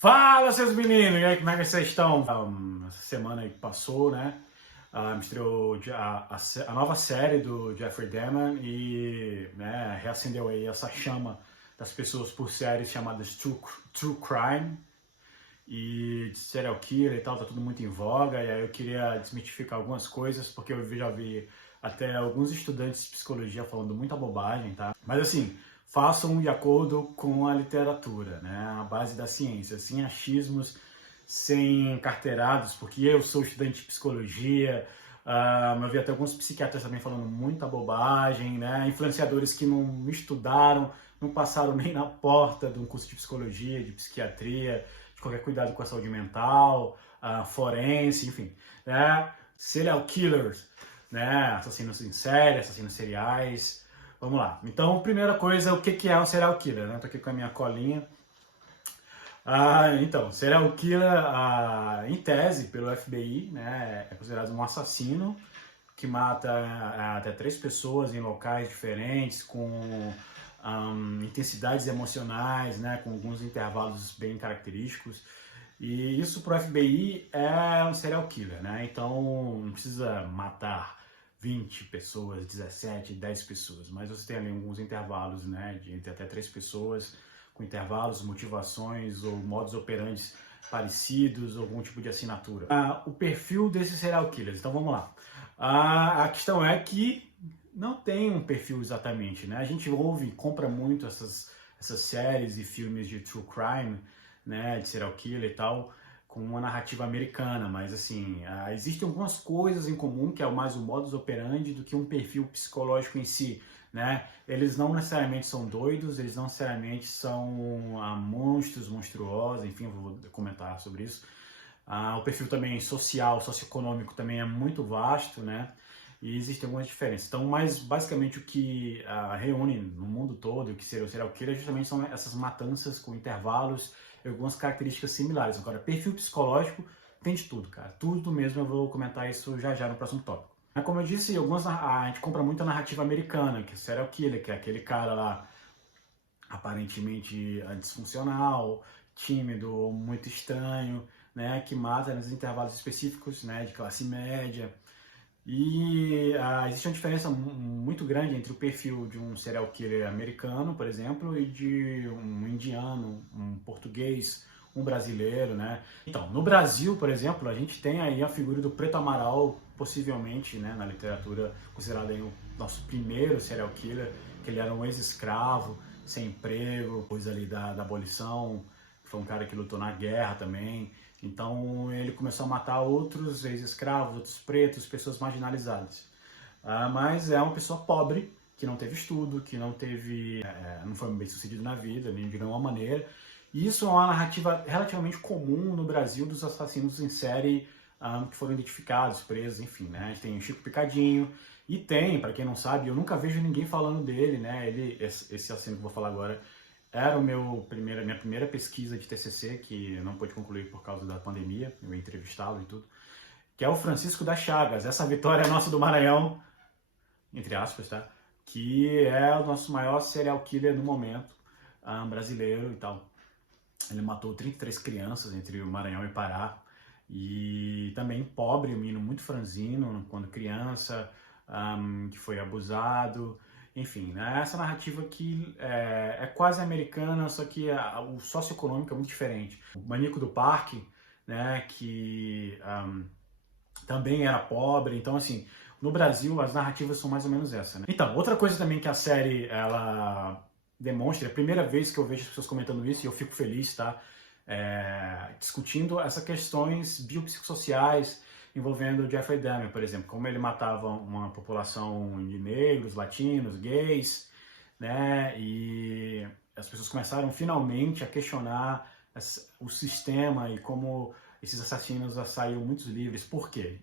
Fala, seus meninos! E aí, como é que vocês estão? Essa semana aí que passou, né? Estreou a nova série do Jeffrey Dahmer e né, reacendeu aí essa chama das pessoas por séries chamadas True Crime e de serial killer e tal, tá tudo muito em voga. E aí eu queria desmitificar algumas coisas, porque eu já vi até alguns estudantes de psicologia falando muita bobagem, tá? Mas assim, façam de acordo com a literatura, né? A base da ciência, sem achismos, sem carteirados, porque eu sou estudante de psicologia, eu vi até alguns psiquiatras também falando muita bobagem, né? Influenciadores que não estudaram, não passaram nem na porta de um curso de psicologia, de psiquiatria, de qualquer cuidado com a saúde mental, forense, enfim, né? Serial killers, né? Assassinos em série, assassinos seriais. Vamos lá. Então, primeira coisa, o que é um serial killer? Né? Tô aqui com a minha colinha. Então, serial killer, em tese, pelo FBI, né, é considerado um assassino que mata até 3 pessoas em locais diferentes, com intensidades emocionais, né, com alguns intervalos bem característicos. E isso para o FBI é um serial killer, né? Então não precisa matar 20 pessoas, 17, 10 pessoas, mas você tem ali alguns intervalos, né, de entre até 3 pessoas, com intervalos, motivações ou modos operantes parecidos, algum tipo de assinatura. O perfil desses serial killers, então vamos lá. A questão é que não tem um perfil exatamente, né? A gente ouve, compra muito essas séries e filmes de true crime, né, de serial killer e tal, com uma narrativa americana, mas assim, existem algumas coisas em comum, que é mais o modus operandi do que um perfil psicológico em si, né? Eles não necessariamente são doidos, eles não necessariamente são monstros, monstruosos, enfim, eu vou comentar sobre isso. O perfil também social, socioeconômico também é muito vasto, né? E existem algumas diferenças. Então, mas basicamente o que reúne no mundo todo, o que seria o serial killer, justamente são essas matanças com intervalos e algumas características similares. Agora, perfil psicológico tem de tudo, cara. Tudo mesmo, eu vou comentar isso já no próximo tópico. Como eu disse, a gente compra muito a narrativa americana, que é serial killer, que é aquele cara lá aparentemente disfuncional, tímido ou muito estranho, né, que mata nos intervalos específicos, né, de classe média. E existe uma diferença muito grande entre o perfil de um serial killer americano, por exemplo, e de um indiano, um português, um brasileiro, né? Então, no Brasil, por exemplo, a gente tem aí a figura do Preto Amaral, possivelmente, né, na literatura, considerado aí o nosso primeiro serial killer, que ele era um ex-escravo, sem emprego, depois ali da abolição, foi um cara que lutou na guerra também. Então ele começou a matar outros ex-escravos, outros pretos, pessoas marginalizadas. Mas é uma pessoa pobre, que não teve estudo, que não teve, não foi bem sucedido na vida, nem de nenhuma maneira. E isso é uma narrativa relativamente comum no Brasil dos assassinos em série que foram identificados, presos, enfim, né? A gente tem o Chico Picadinho e tem, para quem não sabe, eu nunca vejo ninguém falando dele, né? Esse assassino que eu vou falar agora, era minha primeira pesquisa de TCC, que eu não pude concluir por causa da pandemia, eu ia entrevistá-lo e tudo, que é o Francisco das Chagas, essa vitória nossa do Maranhão, entre aspas, tá? Que é o nosso maior serial killer no momento, brasileiro e tal. Ele matou 33 crianças entre o Maranhão e Pará, e também pobre, um menino muito franzino quando criança, que foi abusado, enfim, né? Essa narrativa que é quase americana, só que o socioeconômico é muito diferente. O Maníaco do Parque, né, que também era pobre, então assim, no Brasil as narrativas são mais ou menos essa, né? Então, outra coisa também que a série ela demonstra, é a primeira vez que eu vejo as pessoas comentando isso e eu fico feliz, tá? Discutindo essas questões biopsicossociais envolvendo o Jeffrey Dahmer, por exemplo, como ele matava uma população de negros, latinos, gays, né? E as pessoas começaram finalmente a questionar o sistema e como esses assassinos saíram muito livres. Por quê?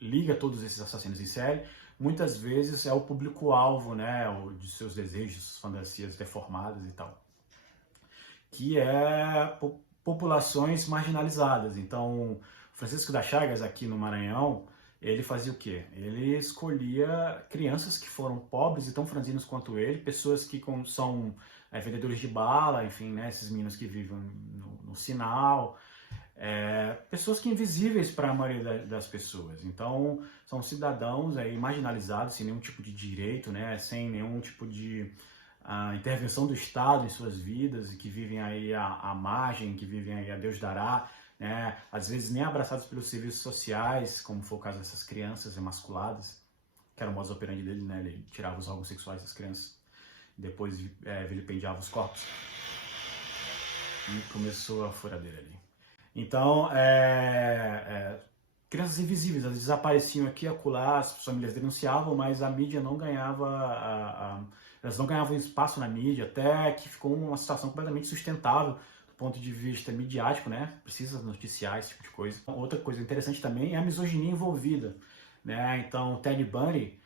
Liga todos esses assassinos em série, muitas vezes é o público-alvo, né, de seus desejos, fantasias deformadas e tal, que é populações marginalizadas. Então, Francisco das Chagas, aqui no Maranhão, ele fazia o quê? Ele escolhia crianças que foram pobres e tão franzinos quanto ele, pessoas que são vendedores de bala, enfim, né, esses meninos que vivem no sinal, pessoas que invisíveis para a maioria das pessoas. Então, são cidadãos aí marginalizados, sem nenhum tipo de direito, né, sem nenhum tipo de intervenção do Estado em suas vidas, e que vivem aí à margem, que vivem aí a Deus dará, né, às vezes nem abraçados pelos serviços sociais, como foi o caso dessas crianças emasculadas, que era o modus operandi dele, né, ele tirava os órgãos sexuais das crianças, depois vilipendiava os corpos, e começou a furadeira ali. Então, crianças invisíveis, elas desapareciam aqui e acolá, as famílias denunciavam, mas a mídia não ganhava, elas não ganhavam espaço na mídia, até que ficou uma situação completamente sustentável do ponto de vista midiático, né? Precisa noticiar esse tipo de coisa. Outra coisa interessante também é a misoginia envolvida, né? Então, Ted Bundy,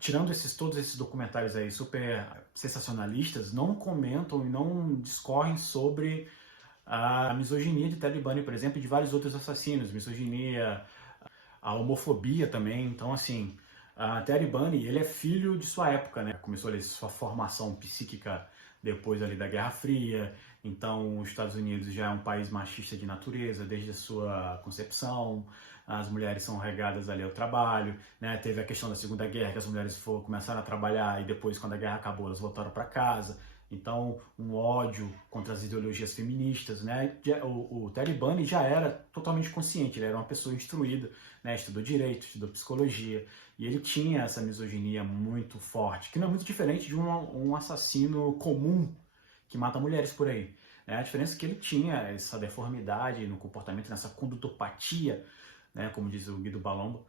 tirando todos esses documentários aí super sensacionalistas, não comentam e não discorrem sobre a misoginia de Ted Bundy, por exemplo, e de vários outros assassinos, misoginia, a homofobia também. Então, assim, Ted Bundy, ele é filho de sua época, né? Começou ali sua formação psíquica depois ali da Guerra Fria. Então, os Estados Unidos já é um país machista de natureza desde a sua concepção. As mulheres são regadas ali ao trabalho, né? Teve a questão da Segunda Guerra, que as mulheres começaram a trabalhar e depois, quando a guerra acabou, elas voltaram para casa. Então, um ódio contra as ideologias feministas, né? O Ted Bundy já era totalmente consciente, ele era uma pessoa instruída, né? Estudou direito, estudou psicologia, e ele tinha essa misoginia muito forte, que não é muito diferente de um assassino comum que mata mulheres por aí, né? A diferença é que ele tinha essa deformidade no comportamento, nessa condutopatia, né? Como diz o Guido Balombo,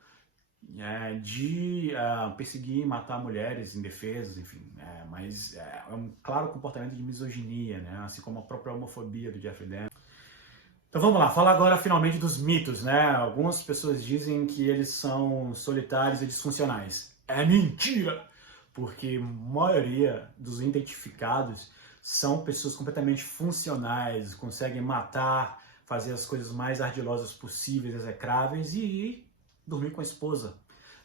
de perseguir e matar mulheres indefesas, enfim, mas é um claro comportamento de misoginia, né? Assim como a própria homofobia do Jeffrey Dahmer. Então vamos lá, falar agora finalmente dos mitos, né? Algumas pessoas dizem que eles são solitários e disfuncionais. É mentira! Porque a maioria dos identificados são pessoas completamente funcionais, conseguem matar, fazer as coisas mais ardilosas possíveis, execráveis, e dormir com a esposa,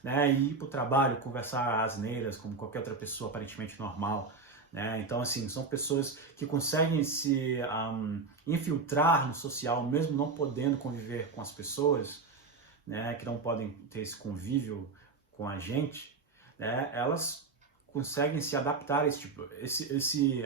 né? E ir para o trabalho, conversar asneiras como qualquer outra pessoa aparentemente normal, né? Então, assim, são pessoas que conseguem se infiltrar no social, mesmo não podendo conviver com as pessoas, né? Que não podem ter esse convívio com a gente, né? Elas conseguem se adaptar a esse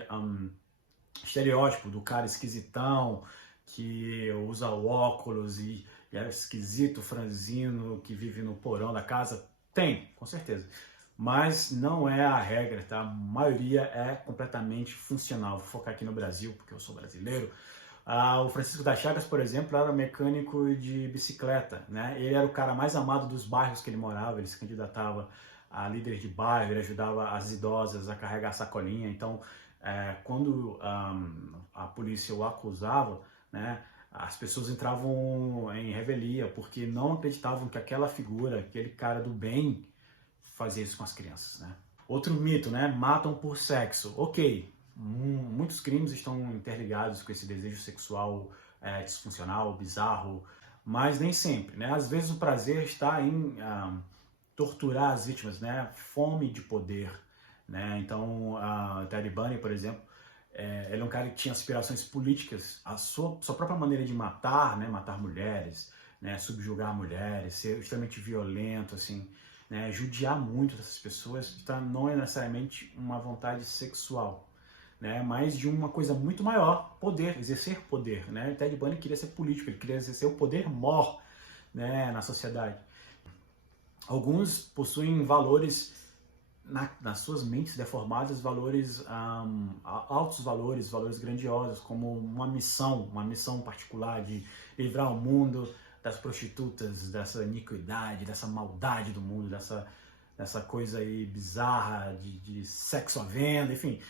estereótipo do cara esquisitão, que usa óculos e é esquisito, franzino, que vive no porão da casa. Tem, com certeza. Mas não é a regra, tá? A maioria é completamente funcional. Vou focar aqui no Brasil, porque eu sou brasileiro. O Francisco das Chagas, por exemplo, era mecânico de bicicleta, né? Ele era o cara mais amado dos bairros que ele morava, ele se candidatava a líder de bairro, ele ajudava as idosas a carregar a sacolinha. Então, quando a polícia o acusava, né, as pessoas entravam em revelia, porque não acreditavam que aquela figura, aquele cara do bem, fazia isso com as crianças, né? Outro mito, né? Matam por sexo. Ok, muitos crimes estão interligados com esse desejo sexual disfuncional, bizarro, mas nem sempre, né? Às vezes o prazer está em torturar as vítimas, né? Fome de poder, né? Então, Ted Bundy, por exemplo, ele é um cara que tinha aspirações políticas, a sua própria maneira de matar, né? Matar mulheres, né? Subjugar mulheres, ser extremamente violento, assim, né? Judiar muito dessas pessoas, então não é necessariamente uma vontade sexual, né? Mas de uma coisa muito maior, poder, exercer poder, né? Ted Bundy queria ser político, ele queria exercer o poder mor, né? Na sociedade. Alguns possuem valores nas suas mentes deformadas, valores altos valores grandiosos, como uma missão particular de livrar o mundo das prostitutas, dessa iniquidade, dessa maldade do mundo, dessa coisa aí bizarra de sexo à venda, enfim.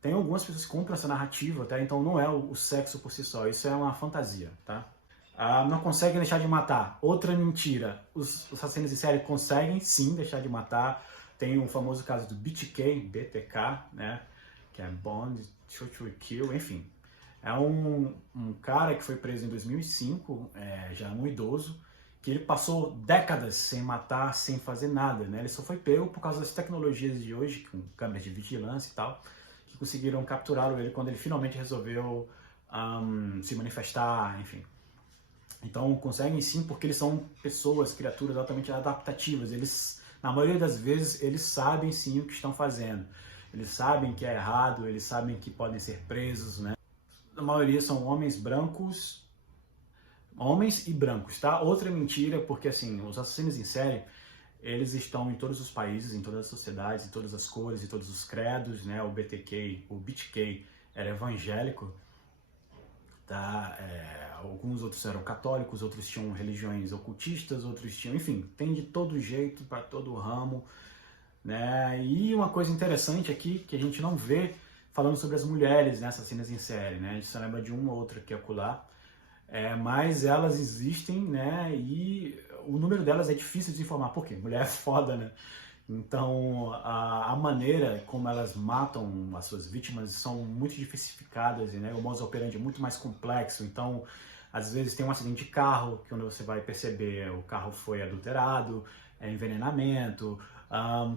Tem algumas pessoas que compram essa narrativa, tá? Então não é o sexo por si só, isso é uma fantasia, tá? Não conseguem deixar de matar. Outra mentira, os assassinos em série conseguem sim deixar de matar. Tem o famoso caso do BTK, né? Que é Bond to Kill, enfim. É um cara que foi preso em 2005, já um idoso, que ele passou décadas sem matar, sem fazer nada, né? Ele só foi pego por causa das tecnologias de hoje, com câmeras de vigilância e tal, que conseguiram capturá-lo ele quando ele finalmente resolveu se manifestar, enfim. Então conseguem sim, porque eles são pessoas, criaturas altamente adaptativas. Eles, na maioria das vezes, eles sabem sim o que estão fazendo. Eles sabem que é errado, eles sabem que podem ser presos, né? A maioria são homens brancos, homens e brancos, tá? Outra mentira, porque assim, os assassinos em série, eles estão em todos os países, em todas as sociedades, em todas as cores, em todos os credos, né? O BTK era evangélico, tá? Alguns outros eram católicos, outros tinham religiões ocultistas, outros tinham, enfim, tem de todo jeito, para todo ramo, né? E uma coisa interessante aqui, que a gente não vê, falando sobre as mulheres, né, assassinas em série, né? A gente só lembra de uma ou outra aqui e acolá, mas elas existem, né? E o número delas é difícil de informar. Por quê? Mulher é foda, né? Então, a maneira como elas matam as suas vítimas são muito diversificadas, né? O modus operandi é muito mais complexo. Então, às vezes tem um acidente de carro, que quando você vai perceber, o carro foi adulterado, envenenamento.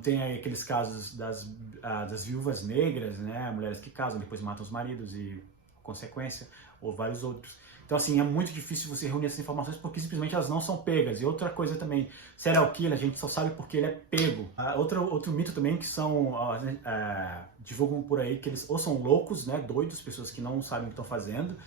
Tem aí aqueles casos das viúvas negras, né? Mulheres que casam, depois matam os maridos e, consequência, ou vários outros. Então, assim, é muito difícil você reunir essas informações porque simplesmente elas não são pegas. E outra coisa também, serial killer, a gente só sabe porque ele é pego. Outro mito também que divulgam por aí que eles ou são loucos, né, doidos, pessoas que não sabem o que estão fazendo,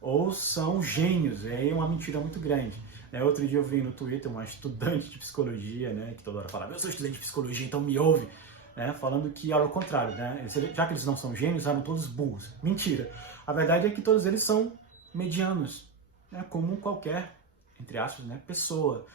ou são gênios. E aí é uma mentira muito grande. Outro dia eu vi no Twitter uma estudante de psicologia, né, que toda hora falava, eu sou estudante de psicologia, então me ouve, né, falando que era o contrário, né, já que eles não são gênios, eram todos burros. Mentira. A verdade é que todos eles são medianos, né, como qualquer, entre aspas, né, pessoa.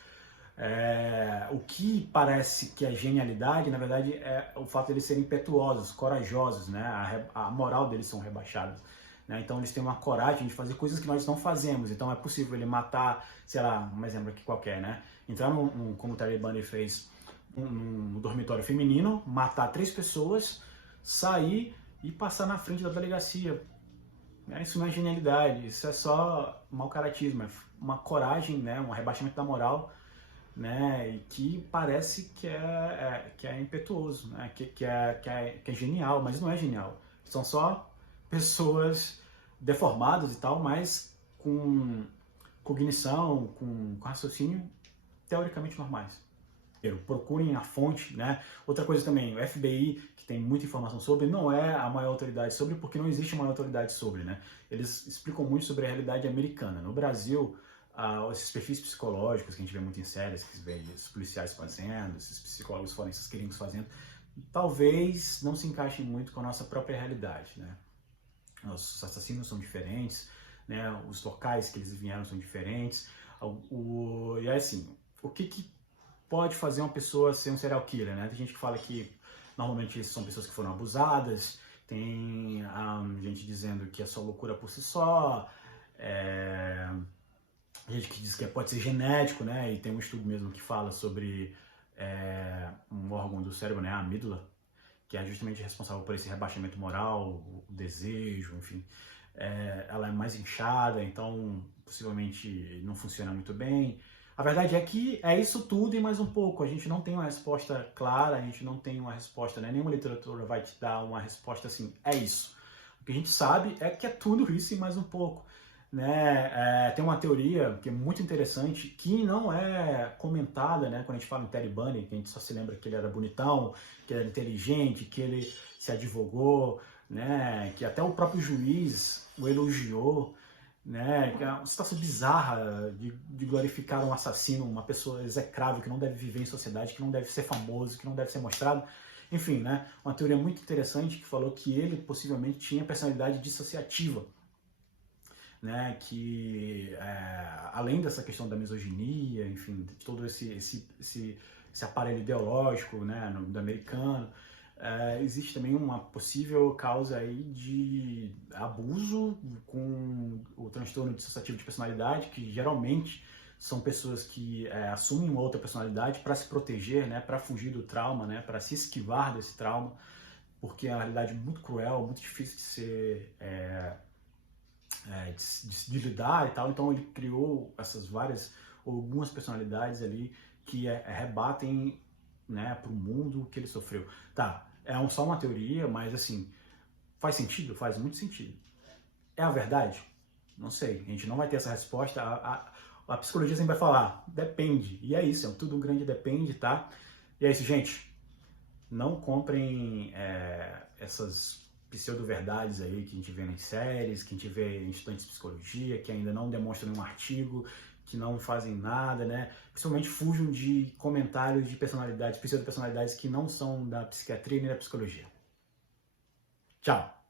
O que parece que é genialidade, na verdade, é o fato de eles serem impetuosos, corajosos, né, a moral deles são rebaixadas. Né, então eles têm uma coragem de fazer coisas que nós não fazemos. Então é possível ele matar, sei lá, um exemplo aqui qualquer, né, entrar como o Terry Bundy fez, no dormitório feminino, matar 3 pessoas, sair e passar na frente da delegacia. Isso não é genialidade, isso é só mau caratismo, é uma coragem, né, um rebaixamento da moral, né, e que parece que é impetuoso, né, que é genial, mas não é genial. São só pessoas deformadas e tal, mas com cognição, com raciocínio teoricamente normais. Procurem a fonte, né? Outra coisa também, o FBI, que tem muita informação sobre, não é a maior autoridade sobre, porque não existe maior autoridade sobre, né? Eles explicam muito sobre a realidade americana. No Brasil, esses perfis psicológicos que a gente vê muito em séries, que vê os policiais fazendo, esses psicólogos forenses gringos fazendo, talvez não se encaixem muito com a nossa própria realidade, né? Os assassinos são diferentes, né? Os locais que eles vieram são diferentes. E é assim, o que pode fazer uma pessoa ser um serial killer, né? Tem gente que fala que normalmente são pessoas que foram abusadas, tem gente dizendo que é só loucura por si só, gente que diz que pode ser genético, né? E tem um estudo mesmo que fala sobre um órgão do cérebro, né? A amígdala, que é justamente responsável por esse rebaixamento moral, o desejo, enfim. Ela é mais inchada, então possivelmente não funciona muito bem. A verdade é que é isso tudo e mais um pouco. A gente não tem uma resposta clara, a gente não tem uma resposta, né? Nenhuma literatura vai te dar uma resposta assim, é isso. O que a gente sabe é que é tudo isso e mais um pouco. Né? Tem uma teoria que é muito interessante, que não é comentada, né? Quando a gente fala em Terry Bundy, que a gente só se lembra que ele era bonitão, que ele era inteligente, que ele se advogou, né? Que até o próprio juiz o elogiou, né? É uma situação bizarra de glorificar um assassino, uma pessoa execrável que não deve viver em sociedade, que não deve ser famoso, que não deve ser mostrado. Enfim, né? Uma teoria muito interessante que falou que ele possivelmente tinha personalidade dissociativa, né? Que além dessa questão da misoginia, enfim, de todo esse aparelho ideológico, né? Do americano, existe também uma possível causa aí de abuso com o transtorno dissociativo de personalidade, que geralmente são pessoas que assumem uma outra personalidade para se proteger, né, para fugir do trauma, né, para se esquivar desse trauma, porque é uma realidade muito cruel, muito difícil de ser de lidar e tal. Então ele criou essas algumas personalidades ali que rebatem, né, para o mundo que ele sofreu. Tá, só uma teoria, mas assim, faz sentido? Faz muito sentido. É a verdade? Não sei, a gente não vai ter essa resposta. A psicologia sempre vai falar, depende. E é isso, é tudo um grande depende, tá? E é isso, gente. Não comprem essas pseudo-verdades aí que a gente vê nas séries, que a gente vê em estudantes de psicologia, que ainda não demonstram nenhum artigo, que não fazem nada, né? Principalmente fujam de comentários de personalidades, pseudo-personalidades que não são da psiquiatria nem da psicologia. Tchau!